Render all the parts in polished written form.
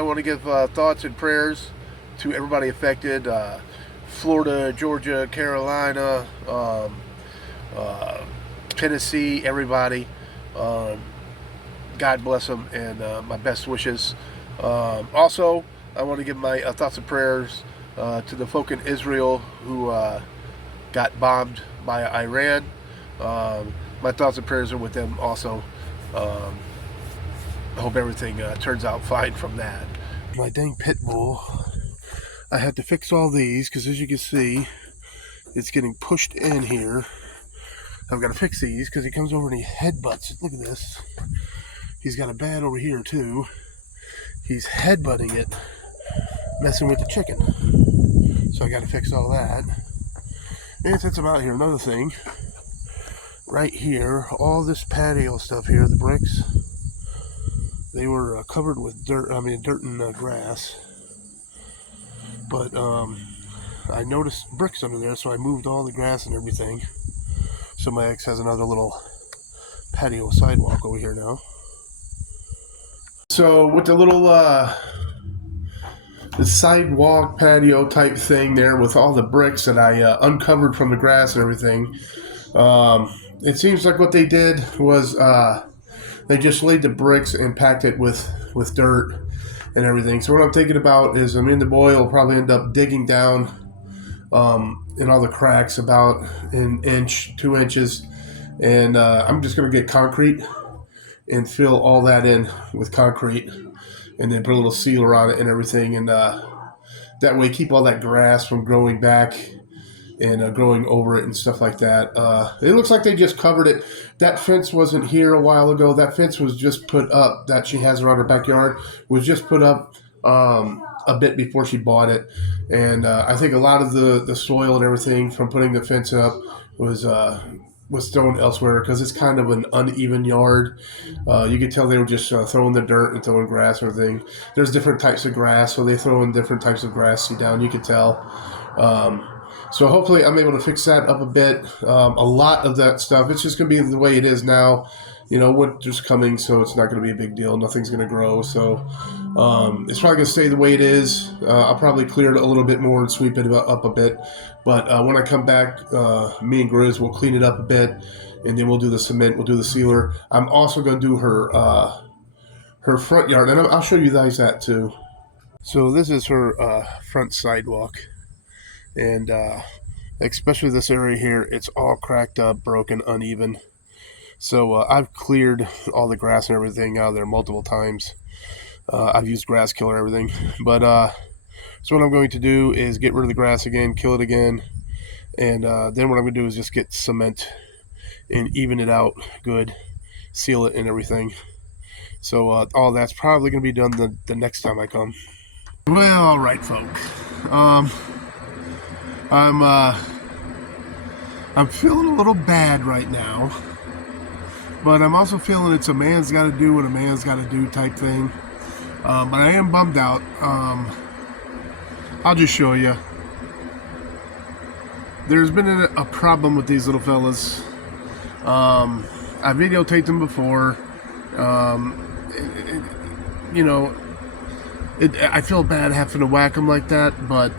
I want to give thoughts and prayers to everybody affected. Florida, Georgia, Carolina, Tennessee, everybody. Um, God bless them, and my best wishes. Also, I want to give my thoughts and prayers to the folk in Israel who got bombed by Iran. My thoughts and prayers are with them also. Um, I hope everything turns out fine from that. My dang pit bull. I had to fix all these because, as you can see, it's getting pushed in here. I've got to fix these because he comes over and he headbutts it. Look at this. He's got a bad over here too. He's headbutting it, messing with the chicken. So I got to fix all that. And since I'm out here, another thing. Right here, all this patio stuff here, the bricks, they were covered with dirt. Dirt and grass. But I noticed bricks under there, so I moved all the grass and everything. So my ex has another little patio sidewalk over here now. So with the little the sidewalk patio type thing there with all the bricks that I uncovered from the grass and everything, it seems like what they did was they just laid the bricks and packed it with dirt and everything. So what I'm thinking about is the boy will probably end up digging down in all the cracks about an inch, 2 inches, and I'm just going to get concrete and fill all that in with concrete and then put a little sealer on it and everything, and that way keep all that grass from growing back and growing over it and stuff like that. It looks like they just covered it. That fence wasn't here a while ago. That fence was just put up, that she has around her backyard, was just put up a bit before she bought it. And I think a lot of the soil and everything from putting the fence up was thrown elsewhere because it's kind of an uneven yard. You could tell they were just throwing the dirt and throwing grass and everything. There's different types of grass, so they throw in different types of grass. See down, you could tell. So hopefully I'm able to fix that up a bit. A lot of that stuff, it's just going to be the way it is now. Winter's coming, so it's not going to be a big deal. Nothing's going to grow, so it's probably going to stay the way it is. I'll probably clear it a little bit more and sweep it up a bit. But when I come back, me and Grizz will clean it up a bit, and then we'll do the cement, we'll do the sealer. I'm also going to do her front yard, and I'll show you guys that too. So this is her front sidewalk. And especially this area here, it's all cracked up, broken, uneven. So I've cleared all the grass and everything out of there multiple times. I've used grass killer and everything. But so what I'm going to do is get rid of the grass again, kill it again. And then what I'm going to do is just get cement and even it out good, seal it and everything. So all that's probably going to be done the next time I come. Well, all right, folk. I'm feeling a little bad right now, but I'm also feeling it's a man's got to do what a man's got to do type thing. But I am bummed out. I'll just show you. There's been a problem with these little fellas. I videotaped them before. I feel bad having to whack them like that, but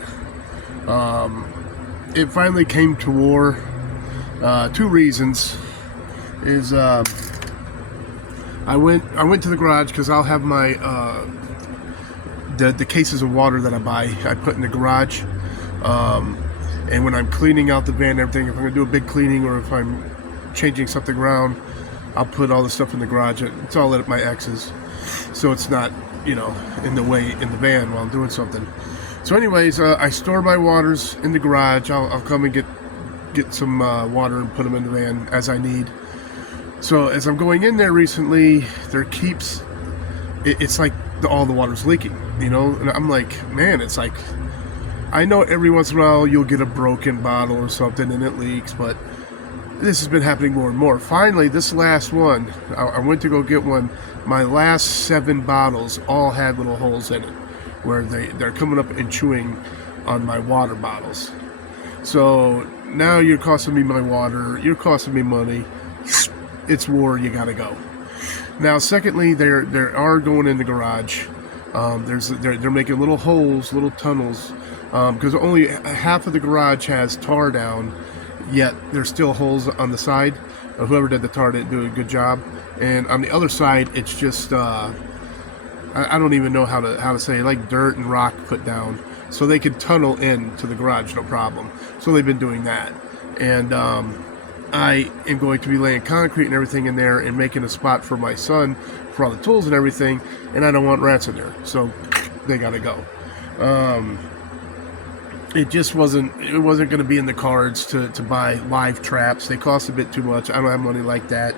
it finally came to war. 2 reasons is I went to the garage because I'll have my the cases of water that I buy I put in the garage, and when I'm cleaning out the van and everything, if I'm gonna do a big cleaning or if I'm changing something around, I'll put all the stuff in the garage. It's all at my ex's, so it's not in the way in the van while I'm doing something. So anyways, I store my waters in the garage. I'll come and get some water and put them in the van as I need. So as I'm going in there recently, it's like all the water's leaking, and I'm like, man, it's like, I know every once in a while you'll get a broken bottle or something and it leaks, but this has been happening more and more. Finally, this last one, I went to go get one. My last 7 bottles all had little holes in it where they're coming up and chewing on my water bottles. So now you're costing me my water, you're costing me money. It's war, you gotta go. Now secondly, they are going in the garage They're making little holes, little tunnels, because only half of the garage has tar down, yet there's still holes on the side. Whoever did the tar didn't do a good job, and on the other side, it's just I don't even know how to say it, like dirt and rock put down, so they could tunnel into the garage no problem. So they've been doing that, and I am going to be laying concrete and everything in there and making a spot for my son for all the tools and everything, and I don't want rats in there, so they gotta go. It just wasn't going to be in the cards to buy live traps. They cost a bit too much. I don't have money like that.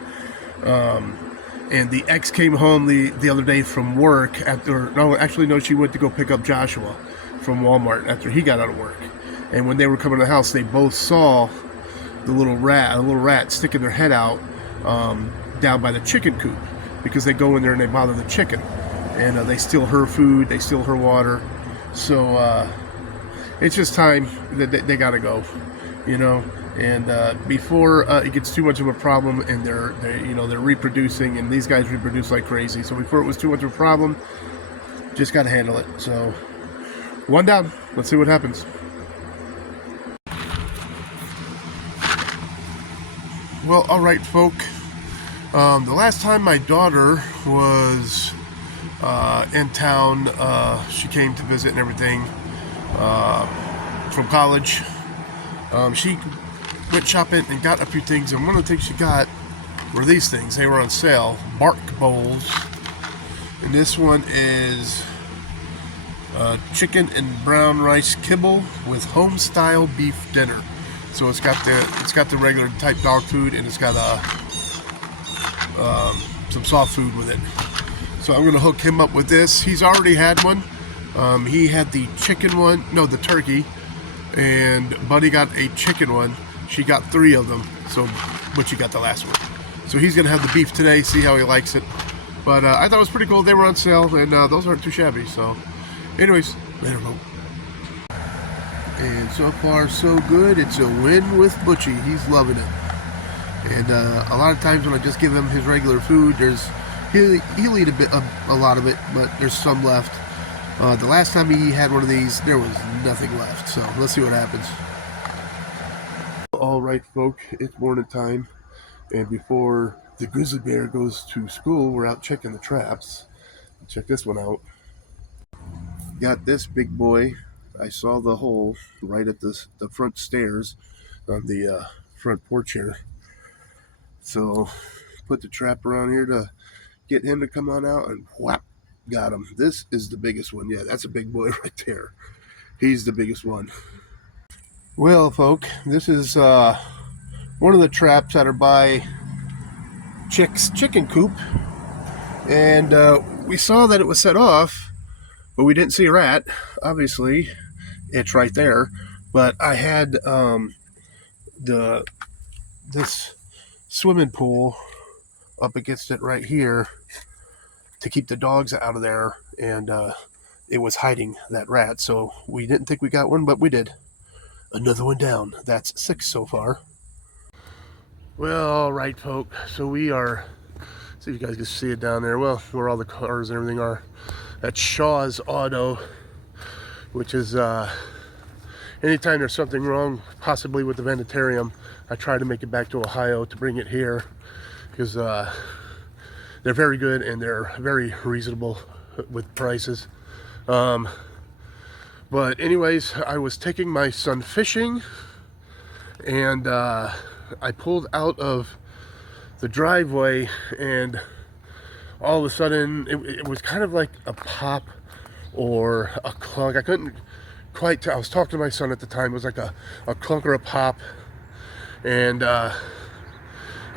And the ex came home the other day from work she went to go pick up Joshua from Walmart after he got out of work. And when they were coming to the house, they both saw a little rat sticking their head out down by the chicken coop, because they go in there and they bother the chicken, and they steal her food, they steal her water. So it's just time that they gotta go, And before it gets too much of a problem, and they're reproducing, and these guys reproduce like crazy. So before it was too much of a problem, just gotta handle it. So one down. Let's see what happens. Well, all right, folk. The last time my daughter was in town, she came to visit and everything from college. She went shopping and got a few things, and one of the things she got were these things. They were on sale, bark bowls, and this one is chicken and brown rice kibble with home style beef dinner. So it's got the regular type dog food, and it's got some soft food with it. So I'm gonna hook him up with this. He's already had one. He had the chicken one, no, the turkey, and Buddy got a chicken one. She got 3 of them, so Butchie got the last one. So he's gonna have the beef today, see how he likes it. But I thought it was pretty cool. They were on sale, and those aren't too shabby. So, anyways, later, folks. And so far, so good. It's a win with Butchie. He's loving it. And a lot of times when I just give him his regular food, he'll eat a lot of it, but there's some left. The last time he had one of these, there was nothing left. So let's see what happens. All right, folk, it's morning time, and before the grizzly bear goes to school, we're out checking the traps. Check this one out. Got this big boy. I saw the hole right at the front stairs on the front porch here. So put the trap around here to get him to come on out, and whap, got him. This is the biggest one. Yeah, that's a big boy right there. He's the biggest one. Well, folk, this is one of the traps that are by Chick's chicken coop, and we saw that it was set off, but we didn't see a rat. Obviously, it's right there. But I had this swimming pool up against it right here to keep the dogs out of there, and it was hiding that rat. So we didn't think we got one, but we did. Another one down. That's 6 so far. Well, all right, folk. So we are, see if you guys can see it down there. Well, where all the cars and everything are. That's Shaw's Auto, which is anytime there's something wrong, possibly with the Vanitarium, I try to make it back to Ohio to bring it here, because they're very good and they're very reasonable with prices. But anyways, I was taking my son fishing, and I pulled out of the driveway, and all of a sudden it was kind of like a pop or a clunk. I couldn't quite tell. I was talking to my son at the time. It was like a clunk or a pop, and I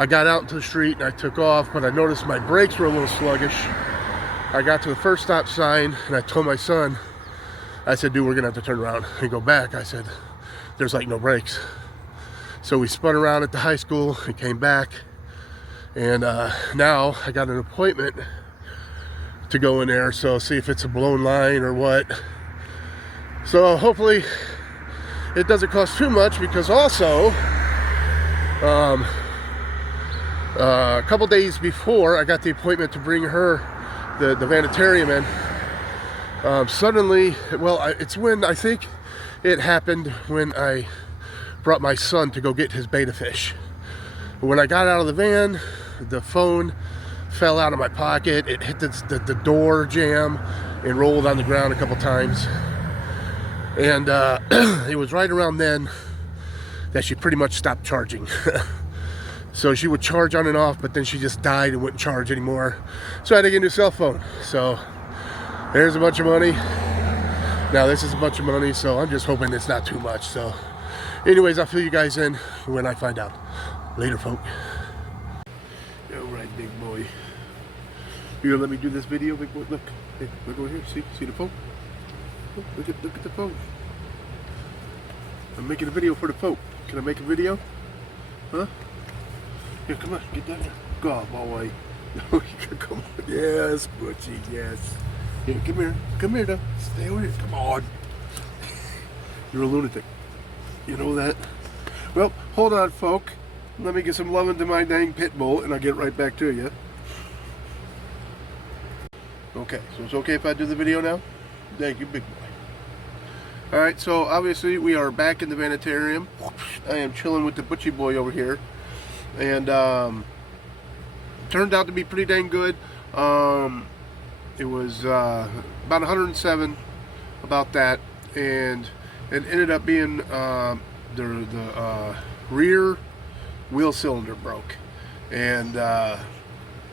got out into the street and I took off, but I noticed my brakes were a little sluggish. I got to the first stop sign, and I told my son, I said, dude, we're gonna have to turn around and go back. I said, there's like no brakes. So we spun around at the high school and came back, and now I got an appointment to go in there, so see if it's a blown line or what. So hopefully it doesn't cost too much, because also a couple days before I got the appointment to bring her the Vanitarium in, Suddenly, well, it's when I think it happened when I brought my son to go get his betta fish. When I got out of the van, the phone fell out of my pocket. It hit the door jamb and rolled on the ground a couple times. And it was right around then that she pretty much stopped charging. So she would charge on and off, but then she just died and wouldn't charge anymore. So I had to get a new cell phone. So there's a bunch of money. Now this is a bunch of money, so I'm just hoping it's not too much. So anyways, I'll fill you guys in when I find out. Later, folk. All right, big boy. You gonna let me do this video, big boy? Look, hey, look over here. See the phone? Look at the phone. I'm making a video for the folk. Can I make a video? Huh? Here, come on, get down here. Go on, boy. Come on. Yes, Butchie, yes. Here, come here, though. Stay over here. Come on. You're a lunatic. You know that? Well, hold on, folk. Let me get some love into my dang pit bull, and I'll get right back to you. Okay, so it's okay if I do the video now? Thank you, big boy. Alright, so obviously we are back in the Vanitarium. I am chilling with the Butchie boy over here. And turned out to be pretty dang good. It was about 107, about that, and it ended up being the rear wheel cylinder broke, and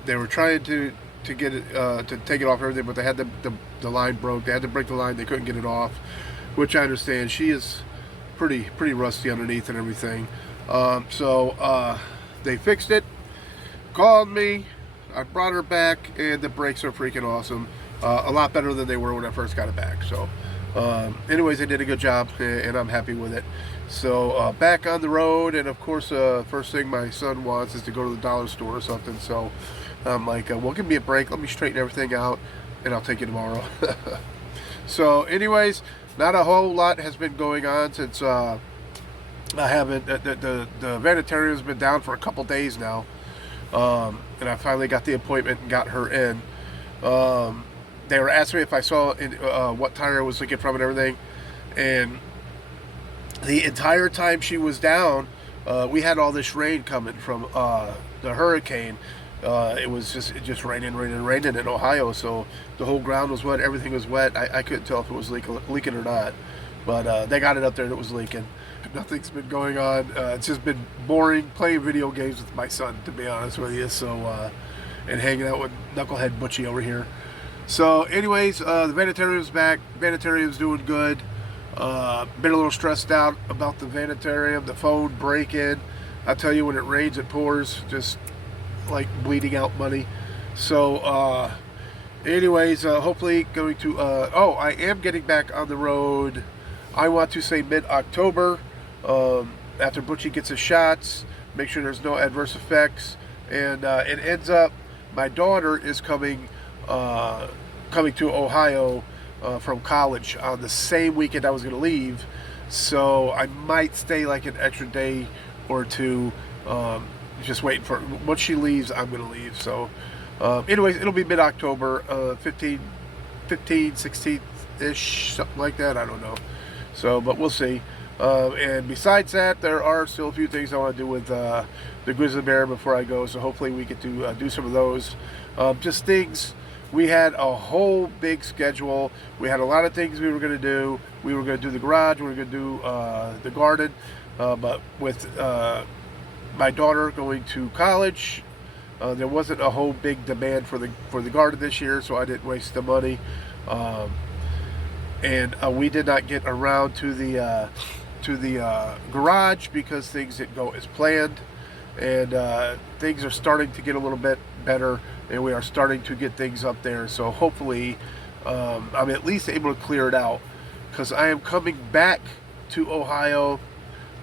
they were trying to get it to take it off everything, but they had the line broke. They had to break the line. They couldn't get it off, which I understand. She is pretty rusty underneath and everything. So they fixed it, called me, I brought her back, and the brakes are freaking awesome. A lot better than they were when I first got it back. So anyways, they did a good job, and I'm happy with it. So back on the road, and of course first thing my son wants is to go to the dollar store or something. So I'm like, well, give me a break, let me straighten everything out, and I'll take you tomorrow. So anyways, not a whole lot has been going on since I haven't, the Vanitarium has been down for a couple days now, and I finally got the appointment and got her in. They were asking me if I saw what tire I was looking from and everything, and the entire time she was down, we had all this rain coming from the hurricane. It was just raining in Ohio, so the whole ground was wet, everything was wet. I couldn't tell if it was leaking or not, but they got it up there and it was leaking. Nothing's been going on. It's just been boring playing video games with my son, to be honest with you. So and hanging out with Knucklehead Butchie over here. So anyways, the Vanitarium's back. Vanitarium's doing good. Been a little stressed out about the Vanitarium, the phone break-in. I tell you, when it rains, it pours, just like bleeding out money. So anyways, hopefully going to I am getting back on the road. I want to say mid-October, after Butchie gets his shots, make sure there's no adverse effects, and it ends up my daughter is coming to Ohio from college on the same weekend I was going to leave, so I might stay like an extra day or two, just waiting for, once she leaves, I'm going to leave. So anyways, it'll be mid-October, 15, 16th-ish, something like that, I don't know. So, but we'll see. And besides that, there are still a few things I want to do with the grizzly bear before I go, so hopefully we get to do some of those. Just things. We had a whole big schedule. We had a lot of things we were going to do. We were going to do the garage, we were going to do the garden, but with my daughter going to college, there wasn't a whole big demand for the garden this year, so I didn't waste the money. And we did not get around to the garage because things didn't go as planned, and things are starting to get a little bit better, and we are starting to get things up there. So hopefully I'm at least able to clear it out, because I am coming back to Ohio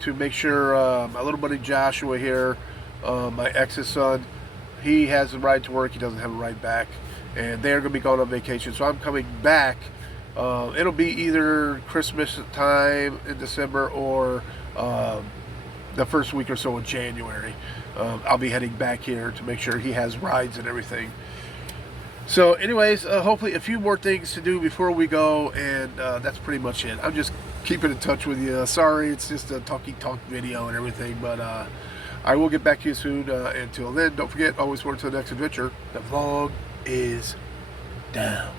to make sure my little buddy Joshua here, my ex's son, he has a ride to work, he doesn't have a ride back, and they're going to be going on vacation, so I'm coming back. It'll be either Christmas time in December or the first week or so in January. I'll be heading back here to make sure he has rides and everything. So anyways, hopefully a few more things to do before we go, and that's pretty much it. I'm just keeping in touch with you. Sorry, it's just a talk video and everything, but I will get back to you soon. Until then, don't forget, always forward to the next adventure. The vlog is down.